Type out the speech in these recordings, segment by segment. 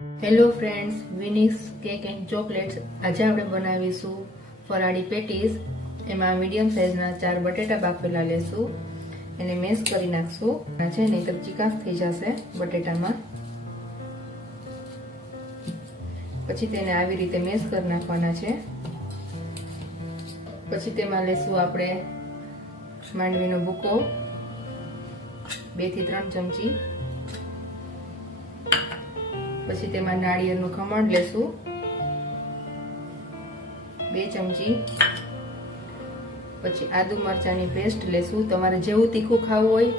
Hello friends, વિનીસ cake and chocolates. આજે આપણે બનાવીશું ફરાળી પેટીસ. એમાં મીડિયમ સાઇઝના 4 બટેટા બાફેલા લેશું, એને મેશ કરી નાખશું. આ છે ને એક ચીકાશ થઈ જશે બટેટામાં. પછી તેને આવી રીતે મેશ કરી નાખવાના છે. પછી તેમાં લેશું આપણે માંડવીનો ભૂકો 2 થી 3 ચમચી. પછી તેમાં નાળિયેરનું ખમણ લેશું 2 ચમચી. પછી આદુ મરચાંની પેસ્ટ લેશું, તમારે જેવું તીખું ખાવું હોય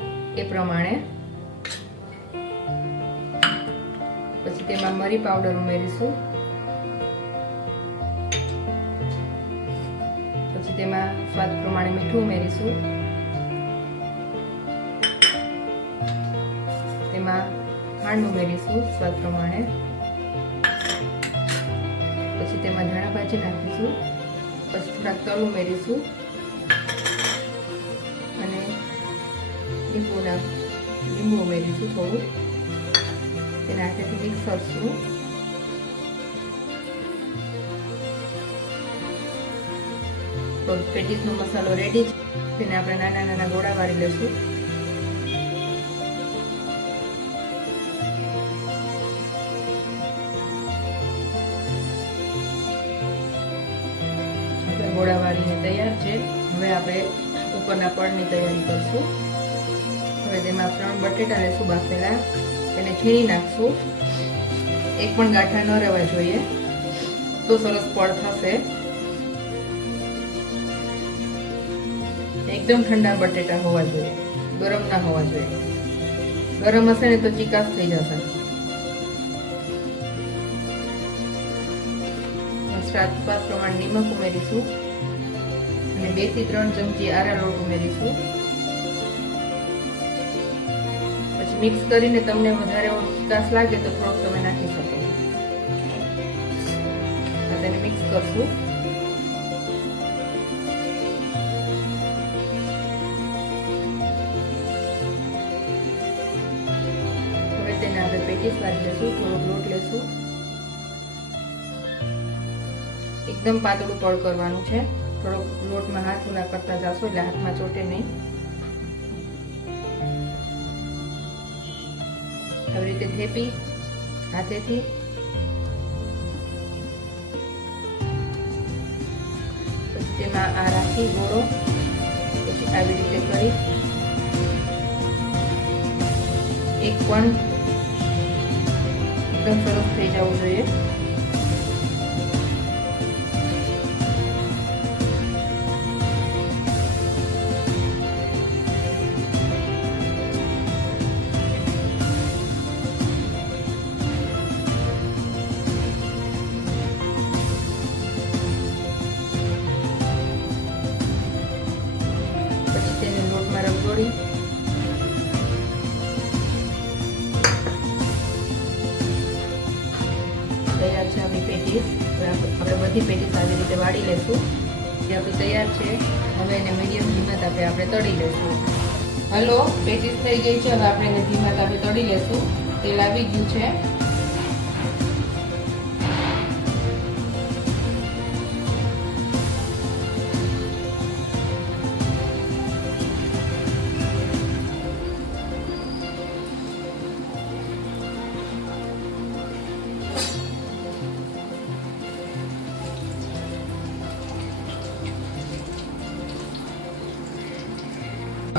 એ પ્રમાણે. પછી તેમાં મરી પાવડર ઉમેરીશું. પછી તેમાં સ્વાદ પ્રમાણે મીઠું ઉમેરીશું. તેમાં ખાંડ ઉમેરીશું સ્વાદ પ્રમાણે. પછી તેમાં ધાણા ભાજી નાખીશું. પછી થોડાક તલ ઉમેરીશું અને લીંબુ ઉમેરીશું થોડું. તેને હાથેથી મિક્સ કરશું. તો પેટીસનો મસાલો રેડી છે. તેને આપણે નાના નાના ગોળા વાળી લઈશું. ગોળા વાળીને તૈયાર છે. હવે આપણે ઉપરના પડની તૈયારી કરશું. હવે તેમાં 3 બટેટા લેશું બાફેલા, તેને છીણી નાખશું. એક પણ ગાંઠા ન રહેવા જોઈએ, તો સરસ પડ થશે. એકદમ ઠંડા બટેટા હોવા જોઈએ, ગરમ ના હોવા જોઈએ. ગરમ હશે ને તો ચીકાશ થઈ જશે. સ્વાદ પ્રમાણે નિમક ઉમેરીશું અને 2 થી 3 ચમચી આરા લોટ ઉમેરીશું. પછી મિક્સ કરીને તમને વધારે ચીકાશ લાગે તો થોડોક તમે નાખી શકો. તેને મિક્સ કરશું. હવે તેને આપણે પેટીસ વાળી લેશું. થોડોક લોટ લેશું. એકદમ પાતળું પડ કરવાનું છે. થોડોક લોટમાં હાથ ઉના કરતા જાશો એટલે હાથમાં ચોટે નહીં. આવી રીતે થેપી હાથેથી પછી તેમાં આ રાખી ગોળો, પછી આવી રીતે કરી એક પણ એકદમ સરસ થઈ જવું જોઈએ. રગડોળી તૈયાર છે આપણી પેટીસ. આપણે બધી પેટીસ આવી રીતે વાળી લેશું. જે આપણી તૈયાર છે. હવે એને મીડિયમ ધીમા તાપે આપણે તળી લેશું. હલો, પેટીસ થઈ ગઈ છે. હવે આપણે એને ધીમા તાપે તળી લેશું. તેલ આવી ગયું છે.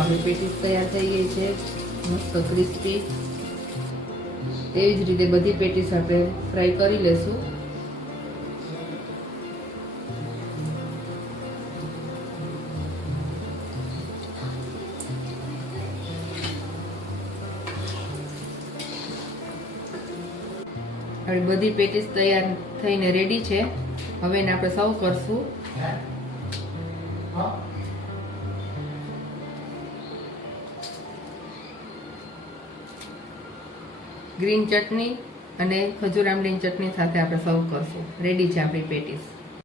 આપણી પેટીસ તૈયાર થઈ ગઈ છે, મસ્ત ક્રિસ્પી. તેવી જ રીતે બધી પેટીસ આપણે ફ્રાય કરી લેશું. આપણી બધી પેટીસ તૈયાર થઈને રેડી છે. હવે એને આપણે સર્વ કરશું. ગ્રીન ચટણી અને ખજૂર આમલીની ચટણી સાથે આપણે સર્વ કરશું. રેડી છે આપણી પેટીસ.